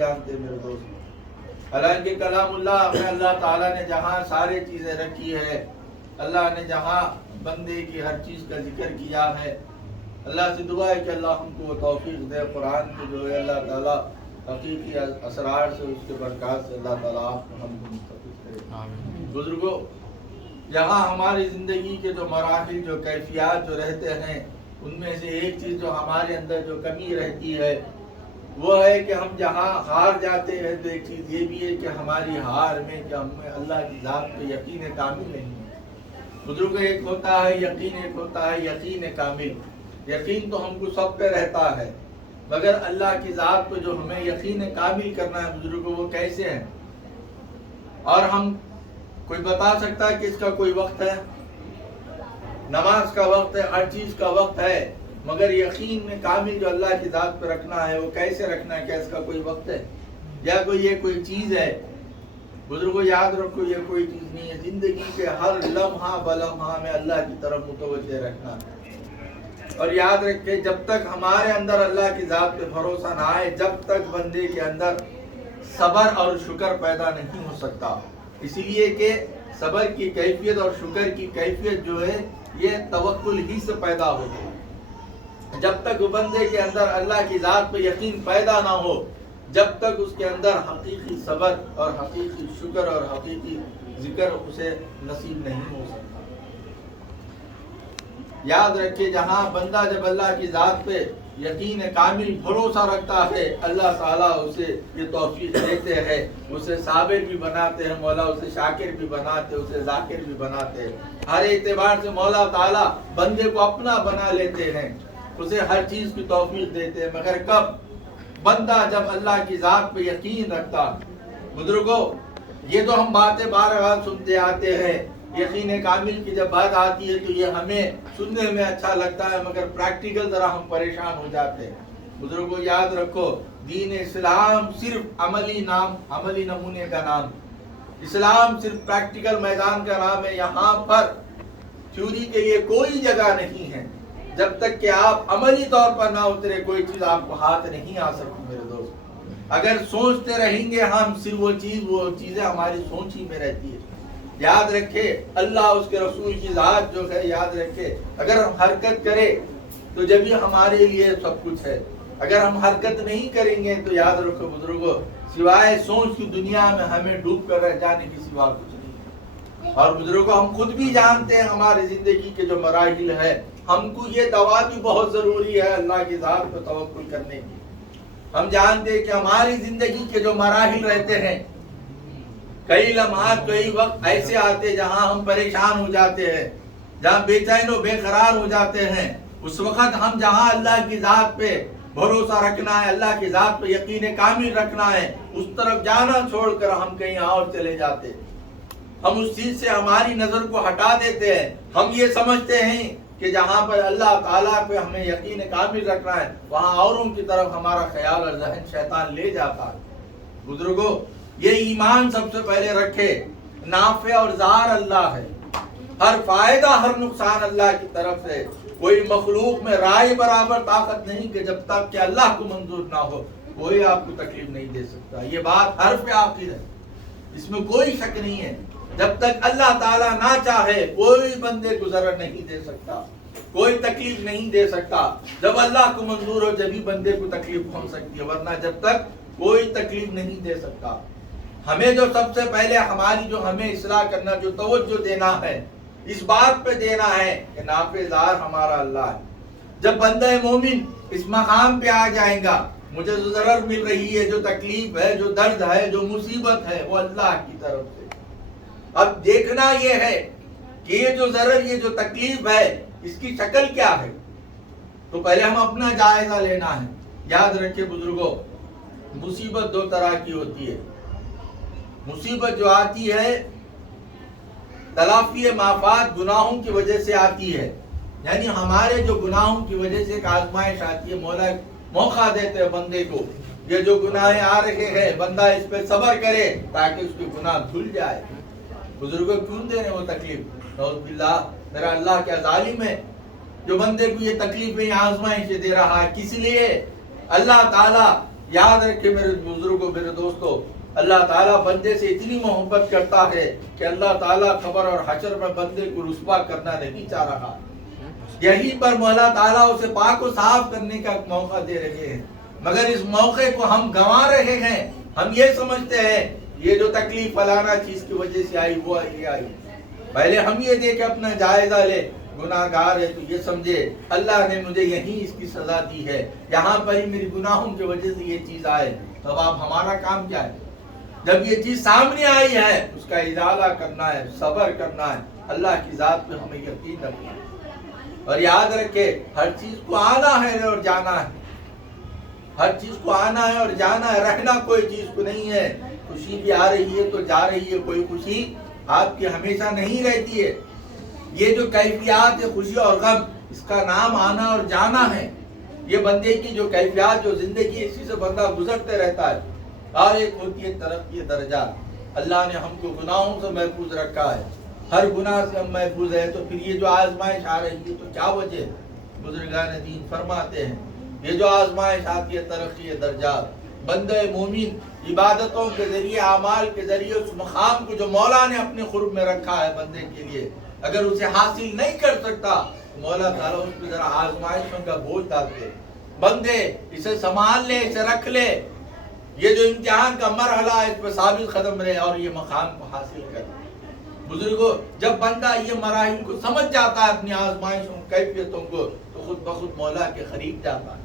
جانتے میرے دوست۔ حالانکہ کلام اللہ میں اللہ تعالیٰ نے جہاں سارے چیزیں رکھی ہے، اللہ نے جہاں بندے کی ہر چیز کا ذکر کیا ہے، اللہ سے دعا ہے کہ اللہ ہم کو توفیق دے، قرآن کو جو ہے اللہ تعالیٰ حقیقی اسرار سے، اس کے برکات سے اللہ تعالیٰ آپ کو ہم کو مستفید کرے۔ بزرگوں، یہاں ہماری زندگی کے جو مراحل، جو کیفیات جو رہتے ہیں، ان میں سے ایک چیز جو ہمارے اندر جو کمی رہتی ہے وہ ہے کہ ہم جہاں ہار جاتے ہیں تو ایک چیز یہ بھی ہے کہ ہماری ہار میں کہ ہمیں اللہ کی ذات پہ یقین کامل نہیں ہے۔ بزرگ، ایک ہوتا ہے یقین، ایک ہوتا ہے یقین کامل۔ یقین تو ہم کو سب پہ رہتا ہے، مگر اللہ کی ذات پہ جو ہمیں یقین کامل کرنا ہے بزرگوں، وہ کیسے ہے؟ اور ہم کوئی بتا سکتا ہے کہ اس کا کوئی وقت ہے؟ نماز کا وقت ہے، ہر چیز کا وقت ہے، مگر یقین میں کامل جو اللہ کی ذات پہ رکھنا ہے وہ کیسے رکھنا ہے؟ کیا اس کا کوئی وقت ہے یا کوئی چیز ہے؟ بزرگوں یاد رکھو، یہ کوئی چیز نہیں ہے۔ زندگی کے ہر لمحہ بلمحہ میں اللہ کی طرف متوجہ رکھنا ہے۔ اور یاد رکھے، جب تک ہمارے اندر اللہ کی ذات پہ بھروسہ نہ آئے، جب تک بندے کے اندر صبر اور شکر پیدا نہیں ہو سکتا۔ اسی لیے کہ صبر کی کیفیت اور شکر کی کیفیت جو ہے یہ توکل ہی سے پیدا ہوتی ہے۔ جب تک بندے کے اندر اللہ کی ذات پہ یقین پیدا نہ ہو، جب تک اس کے اندر حقیقی صبر اور حقیقی شکر اور حقیقی ذکر اسے نصیب نہیں ہو سکتا۔ یاد رکھیے، جہاں بندہ جب اللہ کی ذات پہ یقین کامل بھروسہ رکھتا ہے، اللہ تعالیٰ اسے یہ توفیق دیتے ہیں، اسے صابر بھی بناتے ہیں مولا، اسے شاکر بھی بناتے، اسے ذاکر بھی بناتے ہیں۔ ہر اعتبار سے مولا تعالیٰ بندے کو اپنا بنا لیتے ہیں، اسے ہر چیز کی توفیق دیتے ہیں، مگر کب؟ بندہ جب اللہ کی ذات پہ یقین رکھتا۔ بزرگوں، یہ تو ہم باتیں بار بار سنتے آتے ہیں، یقین کامل کی جب بات آتی ہے تو یہ ہمیں سننے میں اچھا لگتا ہے، مگر پریکٹیکل ذرا ہم پریشان ہو جاتے ہیں۔ بزرگوں یاد رکھو، دین اسلام صرف عملی نمونے کا نام، اسلام صرف پریکٹیکل میدان کا نام ہے۔ یہاں پر تھیوری کے لیے کوئی جگہ نہیں ہے۔ جب تک کہ آپ عملی طور پر نہ اترے، کوئی چیز آپ کو ہاتھ نہیں آ سکتی میرے دوست۔ اگر سوچتے رہیں گے ہم صرف وہ چیزیں ہماری سوچ ہی میں رہتی ہے۔ یاد رکھے، اللہ اس کے رسول کی ذات جو ہے، یاد رکھے اگر ہم حرکت کرے تو جب یہ ہمارے لیے سب کچھ ہے۔ اگر ہم حرکت نہیں کریں گے تو یاد رکھو بزرگوں، سوائے سوچ کی دنیا میں ہمیں ڈوب کر رہ جانے کی سوا کچھ نہیں۔ اور بزرگوں، ہم خود بھی جانتے ہیں ہماری زندگی کے جو مراحل ہے، ہم کو یہ دوا بھی بہت ضروری ہے اللہ کی ذات پر توکل کرنے کی۔ ہم جانتے ہیں کہ ہماری زندگی کے جو مراحل رہتے ہیں، کئی لمحات، کئی وقت ایسے آتے جہاں ہم پریشان ہو جاتے ہیں، جہاں بے چین و بے قرار ہو جاتے ہیں۔ اس وقت ہم جہاں اللہ کی ذات پہ بھروسہ رکھنا ہے، اللہ کی ذات پہ یقین کامل رکھنا ہے، اس طرف جانا چھوڑ کر ہم کہیں اور چلے جاتے، ہم اس چیز سے ہماری نظر کو ہٹا دیتے ہیں۔ ہم یہ سمجھتے ہیں کہ جہاں پر اللہ تعالیٰ پہ ہمیں یقین کامل رکھنا ہے، وہاں اوروں کی طرف ہمارا خیال اور ذہن شیطان لے جاتا ہے۔ بزرگوں، یہ ایمان سب سے پہلے رکھے، نافع اور ضار اللہ ہے، ہر فائدہ ہر نقصان اللہ کی طرف سے۔ کوئی مخلوق میں رائے برابر طاقت نہیں کہ جب تک کہ اللہ کو منظور نہ ہو کوئی آپ کو تکلیف نہیں دے سکتا۔ یہ بات حرف عقید ہے، اس میں کوئی شک نہیں ہے۔ جب تک اللہ تعالیٰ نہ چاہے کوئی بندے کو ضرر نہیں دے سکتا، کوئی تکلیف نہیں دے سکتا۔ جب اللہ کو منظور ہو جبھی بندے کو تکلیف پہنچ سکتی ہے، ورنہ جب تک کوئی تکلیف نہیں دے سکتا۔ ہمیں جو سب سے پہلے ہماری جو ہمیں اصلاح کرنا، جو توجہ دینا ہے، اس بات پہ دینا ہے کہ نافع ضار ہمارا اللہ ہے۔ جب بندہ مومن اس مقام پہ آ جائے گا، مجھے جو ضرر مل رہی ہے، جو تکلیف ہے، جو درد ہے، جو مصیبت ہے، وہ اللہ کی طرف سے۔ اب دیکھنا یہ ہے کہ یہ جو ضرر، یہ جو تکلیف ہے، اس کی شکل کیا ہے۔ تو پہلے ہم اپنا جائزہ لینا ہے۔ یاد رکھیں بزرگوں، مصیبت دو طرح کی ہوتی ہے۔ مصیبت جو آتی ہے تلافی مافات گناہوں کی وجہ سے آتی ہے، یعنی ہمارے جو گناہوں کی وجہ سے ایک آزمائش آتی ہے، مولا موقع دیتے ہیں بندے کو، یہ جو گناہیں آ رہے ہیں بندہ اس پہ صبر کرے تاکہ اس کے گناہ دھل جائے۔ بزرگوں کیوں دے رہے وہ تکلیف؟ نعوذ باللہ، میرا اللہ کیا ظالم ہے جو بندے کو یہ تکلیفیں آزمائشیں دے رہا ہے؟ کس لیے؟ اللہ تعالیٰ یاد رکھے میرے بزرگوں، میرے دوستوں، اللہ تعالیٰ بندے سے اتنی محبت کرتا ہے کہ اللہ تعالیٰ خبر اور حشر میں بندے کو رسوا کرنا نہیں چاہ رہا. یہیں پر مولا تعالیٰ اسے پاک و صاف کرنے کا موقع دے رہے ہیں، مگر اس موقع کو ہم گنوا رہے ہیں. ہم یہ سمجھتے ہیں یہ جو تکلیف فلانا چیز کی وجہ سے آئی وہ یہ آئی. پہلے ہم یہ دیکھ اپنا جائزہ لے، گناہ گار ہے تو یہ سمجھے اللہ نے مجھے یہیں اس کی سزا دی ہے، یہاں پر ہی میری گناہوں کی وجہ سے یہ چیز آئے. تب آپ ہمارا کام کیا ہے؟ جب یہ چیز سامنے آئی ہے اس کا ازالہ کرنا ہے، صبر کرنا ہے، اللہ کی ذات پہ ہمیں یقین رکھنا ہے. اور یاد رکھے ہر چیز کو آنا ہے اور جانا ہے، ہر چیز کو آنا ہے اور جانا ہے، رہنا کوئی چیز کو نہیں ہے. خوشی بھی آ رہی ہے تو جا رہی ہے، کوئی خوشی آپ کی ہمیشہ نہیں رہتی ہے. یہ جو کیفیات ہے خوشی اور غم، اس کا نام آنا اور جانا ہے. یہ بندے کی جو کیفیات، جو زندگی، اسی سے بندہ گزرتے رہتا ہے. اور ایک ہوتی ہے ترقی درجہ. اللہ نے ہم کو گناہوں سے محفوظ رکھا ہے، ہر گناہ سے ہم محفوظ ہیں. تو پھر یہ جو آزمائش آ رہی ہے تو کیا وجہ ہے؟ بزرگان دین فرماتے ہیں یہ جو آزمائش آتی ہے ترقی درجات، بندہ مومن عبادتوں کے ذریعے، اعمال کے ذریعے اس مقام کو جو مولا نے اپنے قرب میں رکھا ہے بندے کے لیے، اگر اسے حاصل نہیں کر سکتا تو مولا تعالیٰ اس پہ ذرا آزمائشوں کا بوجھ ڈالتے. بندے اسے سنبھال لے، اسے رکھ لے، یہ جو امتحان کا مرحلہ ہے اس پہ ثابت قدم رہے اور یہ مقام کو حاصل کرے. بزرگوں، جب بندہ یہ مراحل کو سمجھ جاتا ہے اپنی آزمائشوں کیفیتوں کو، تو خود بخود مولا کے قریب جاتا ہے.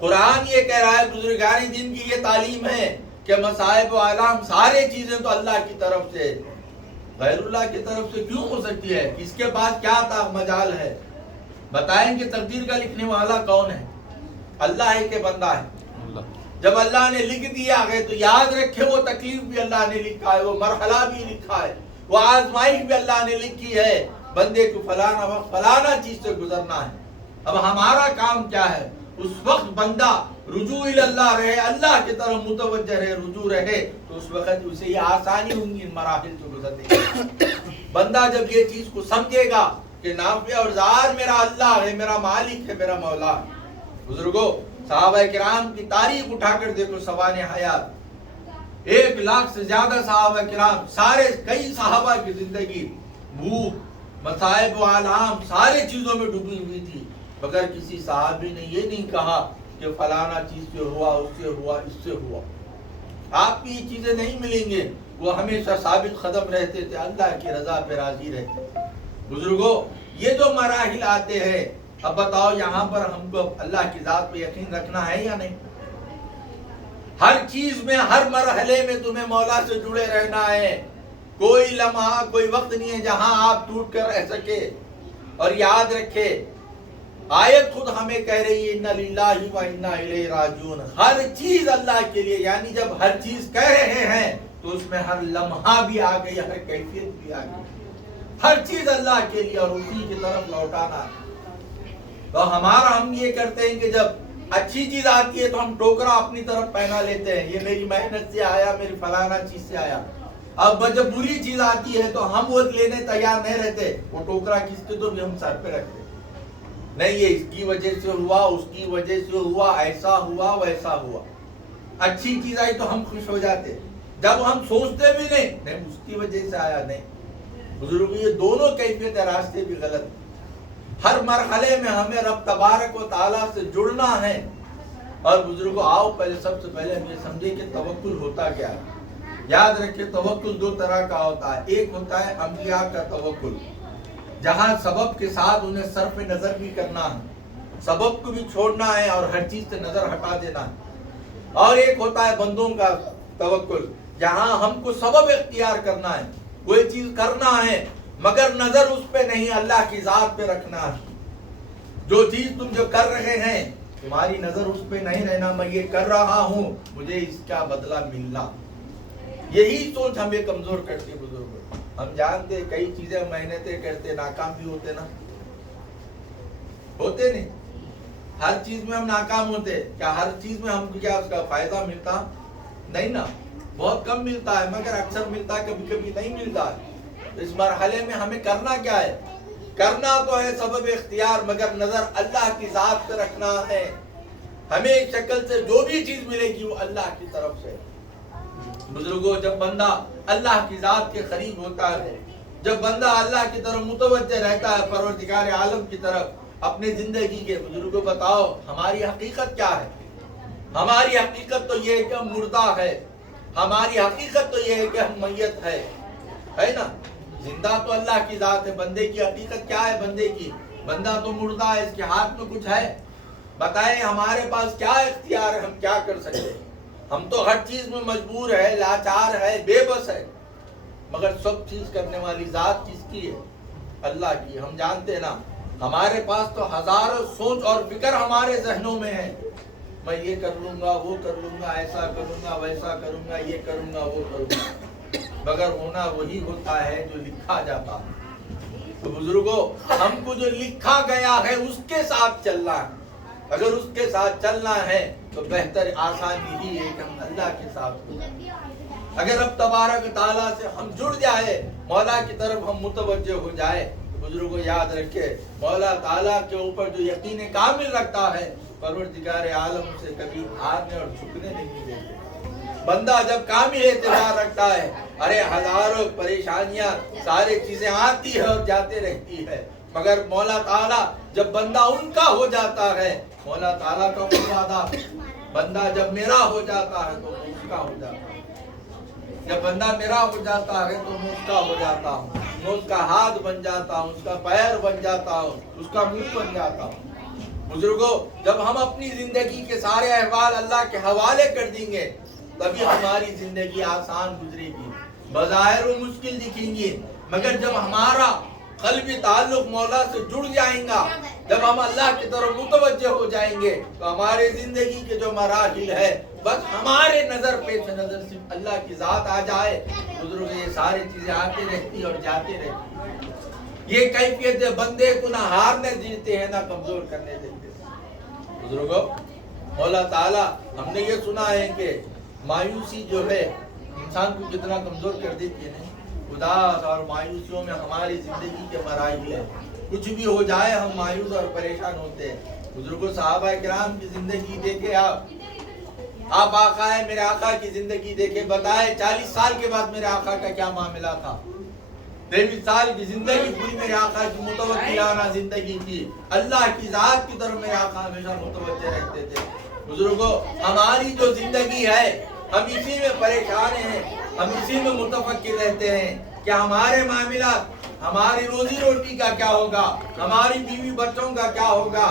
قرآن یہ کہہ رہا ہے، بزرگان دین کی یہ تعلیم ہے کہ مصائب و آلام سارے چیزیں تو اللہ کی طرف سے، غیر اللہ کی طرف سے کیوں ہو سکتی ہے؟ اس کے پاس کیا مجال ہے؟ بتائیں کہ تقدیر کا لکھنے والا کون ہے؟ اللہ ہے کہ بندہ ہے؟ جب اللہ نے لکھ دیا ہے تو یاد رکھے وہ تکلیف بھی اللہ نے لکھا ہے، وہ مرحلہ بھی لکھا ہے، وہ آزمائش بھی اللہ نے لکھی ہے. بندے کو فلانا وقت فلانا چیز سے گزرنا ہے. اب ہمارا کام کیا ہے؟ اس وقت بندہ رجوع اللہ رہے، اللہ کی طرف متوجہ رہے، رجوع رہے، تو اس وقت اسے یہ آسانی ہوں گی ان مراحل سے گزرنے کی. بندہ جب یہ چیز کو سمجھے گا کہ نافع اور ضار میرا اللہ ہے، میرا مالک ہے، میرا مولا ہے. بزرگوں، صحابہ کرام کی تاریخ اٹھا کر دیکھو، سوان حیات 1,00,000 سے زیادہ صحابہ کرام، سارے کئی صحابہ کی زندگی بھوک، مصائب و آلام، سارے چیزوں میں ڈوبی ہوئی تھی، مگر کسی صحابی نے یہ نہیں کہا کہ فلانا چیز سے ہوا، اس سے ہوا، اس سے ہوا. آپ کی یہ چیزیں نہیں ملیں گے. وہ ہمیشہ ثابت قدم رہتے تھے، اللہ کی رضا پہ راضی رہتے. بزرگوں، یہ جو مراحل آتے ہیں، اب بتاؤ یہاں پر ہم کو اللہ کی ذات پہ یقین رکھنا ہے یا نہیں؟ ہر چیز میں، ہر مرحلے میں تمہیں مولا سے جڑے رہنا ہے. کوئی لمحہ، کوئی وقت نہیں ہے جہاں آپ ٹوٹ کر رہ سکے. اور یاد رکھے آیت خود ہمیں کہہ رہی ہے اِنَّ لِلَّهِ وَإِنَّا إِلَيْهِ رَاجِعُونَ. ہر چیز اللہ کے لیے، یعنی جب ہر چیز کہہ رہے ہیں تو اس میں ہر لمحہ بھی آ گئی، ہر کیفیت بھی آ گئی. ہر چیز اللہ کے لیے اور اسی کی طرف لوٹانا. تو ہم یہ کرتے ہیں کہ جب اچھی چیز آتی ہے تو ہم ٹوکرا اپنی طرف پہنا لیتے ہیں، یہ میری محنت سے آیا، میری فلانا چیز سے آیا. اب جب بری چیز آتی ہے تو ہم وہ لینے تیار نہیں رہتے، وہ ٹوکرا کس کے تو بھی ہم سر پہ رکھتے نہیں، یہ اس کی وجہ سے ہوا، اس کی وجہ سے ہوا، ایسا ہوا، ویسا ہوا. اچھی چیز آئی تو ہم خوش ہو جاتے، جب ہم سوچتے بھی نہیں اس کی وجہ سے آیا. نہیں بزرگ، یہ دونوں کیفیت راستے بھی غلط. ہر مرحلے میں ہمیں رب تبارک و تعالیٰ سے جڑنا ہے. اور بزرگوں، آؤ پہلے سب سے پہلے ہم یہ سمجھے کہ توکل ہوتا کیا ہے. یاد رکھیں توکل 2 طرح کا ہوتا ہے. ایک ہوتا ہے انبیاء کا توکل، جہاں سبب کے ساتھ انہیں صرف نظر بھی کرنا ہے، سبب کو بھی چھوڑنا ہے اور ہر چیز سے نظر ہٹا دینا ہے. اور ایک ہوتا ہے بندوں کا توکل، جہاں ہم کو سبب اختیار کرنا ہے، کوئی چیز کرنا ہے مگر نظر اس پہ نہیں، اللہ کی ذات پہ رکھنا ہے. جو چیز تم جو کر رہے ہیں تمہاری نظر اس پہ نہیں رہنا، میں یہ کر رہا ہوں، مجھے اس کا بدلہ ملنا. یہی سوچ ہمیں کمزور کرتی. بزرگ ہم جانتے کئی چیزیں محنتیں کرتے، ناکام بھی ہوتے نا، ہوتے نہیں. ہر چیز میں ہم ناکام ہوتے. کیا ہر چیز میں ہم کو کیا اس کا فائدہ ملتا؟ نہیں نا، بہت کم ملتا ہے، مگر اکثر ملتا ہے، کبھی کبھی نہیں ملتا ہے. اس مرحلے میں ہمیں کرنا کیا ہے؟ کرنا تو ہے سبب اختیار، مگر نظر اللہ کی ذات پہ رکھنا ہے. ہمیں ایک شکل سے جو بھی چیز ملے گی وہ اللہ کی طرف سے۔ بزرگوں، جب بندہ اللہ کی ذات کے قریب ہوتا ہے، جب بندہ اللہ کی طرف متوجہ رہتا ہے، پروردگار عالم کی طرف اپنی زندگی کے، بزرگوں بتاؤ ہماری حقیقت کیا ہے؟ ہماری حقیقت تو یہ ہے کہ ہم مردہ ہے، ہماری حقیقت تو یہ ہے کہ ہم میت ہے نا؟ زندہ تو اللہ کی ذات ہے، بندے کی حقیقت کیا ہے؟ بندے کی، بندہ تو مردہ ہے، اس کے ہاتھ میں کچھ ہے؟ بتائیں ہمارے پاس کیا اختیار ہے، ہم کیا کر سکتے ہیں؟ ہم تو ہر چیز میں مجبور ہے، لاچار ہے، بے بس ہے، مگر سب چیز کرنے والی ذات کس کی ہے؟ اللہ کی۔ ہم جانتے ہیں نا، ہمارے پاس تو ہزاروں سوچ اور فکر ہمارے ذہنوں میں ہے، میں یہ کر لوں گا، وہ کر لوں گا، ایسا کروں گا، ویسا کروں گا، یہ کروں گا، وہ کروں گا، مگر ہونا وہی ہوتا ہے جو لکھا جاتا ہے۔ تو بزرگوں، ہم کو جو لکھا گیا ہے اس کے ساتھ چلنا ہے۔ اگر اس کے ساتھ چلنا ہے تو بہتر آسانی ہی ہے کہ ہم اللہ کے ساتھ ہو جائیں۔ اگر اب تبارک تعالیٰ سے ہم جڑ جائے، مولا کی طرف ہم متوجہ ہو جائے، بزرگوں یاد رکھے مولا تعالیٰ کے اوپر جو یقین کامل رکھتا ہے، پروردگار عالم اسے کبھی ہارنے اور جھکنے نہیں دیتے۔ بندہ جب کامل اعتبار رکھتا ہے، ارے ہزاروں پریشانیاں ساری چیزیں آتی ہے اور جاتے رہتی ہے، مگر مولا تعالیٰ جب بندہ ان کا ہو جاتا ہے، مولا تعالیٰ کا وعدہ، بندہ جب میرا ہو جاتا ہے تو میں اس کا ہو جاتا ہوں، جب بندہ میرا ہو جاتا ہے تو میں اس کا ہو جاتا ہوں، میں اس کا ہاتھ بن جاتا ہوں، اس کا پیر بن جاتا ہوں، اس کا منہ بن جاتا ہوں۔ بزرگوں، جب ہم اپنی زندگی کے سارے احوال اللہ کے حوالے کر دیں گے تبھی ہماری زندگی آسان گزرے گی، بظاہر وہ مشکل دکھیں گی، مگر جب ہمارا قلبی تعلق مولا سے جڑ جائیں گا، جب ہم اللہ کی طرف متوجہ ہو جائیں گے تو ہمارے زندگی کے جو مراحل ہے بس ہمارے نظر پیش نظر صرف اللہ کی ذات آ جائے، بزرگ یہ ساری چیزیں آتی رہتی اور جاتے رہتی۔ یہ کیفیت بندے کو نہ ہارنے دیتے ہیں نہ کمزور کرنے دیتے ہیں۔ بزرگوں، مولا تعالیٰ، ہم نے یہ سنا ہے کہ مایوسی جو ہے انسان کو کتنا کمزور کر دیتی ہے، اداس اور مایوسیوں میں ہماری زندگی کے مراحل ہیں، کچھ بھی ہو جائے ہم مایوس اور پریشان ہوتے ہیں۔ بزرگوں، صحابہ کرام کی زندگی دیکھے آپ آقا ہے، میرے آقا کی زندگی دیکھے، بتائے 40 سال کے بعد میرے آقا کا کیا معاملہ تھا؟ 23 سال کی زندگی پوری میرے آقا کی متوجہانہ زندگی تھی، اللہ کی ذات کی طرف میرے آقا ہمیشہ متوجہ رہتے تھے۔ بزرگوں، ہماری جو زندگی ہے ہم اسی میں پریشان ہیں، ہم اسی میں متفکر رہتے ہیں کہ ہمارے معاملات، ہماری روزی روٹی کا کیا ہوگا، ہماری بیوی بچوں کا کیا ہوگا،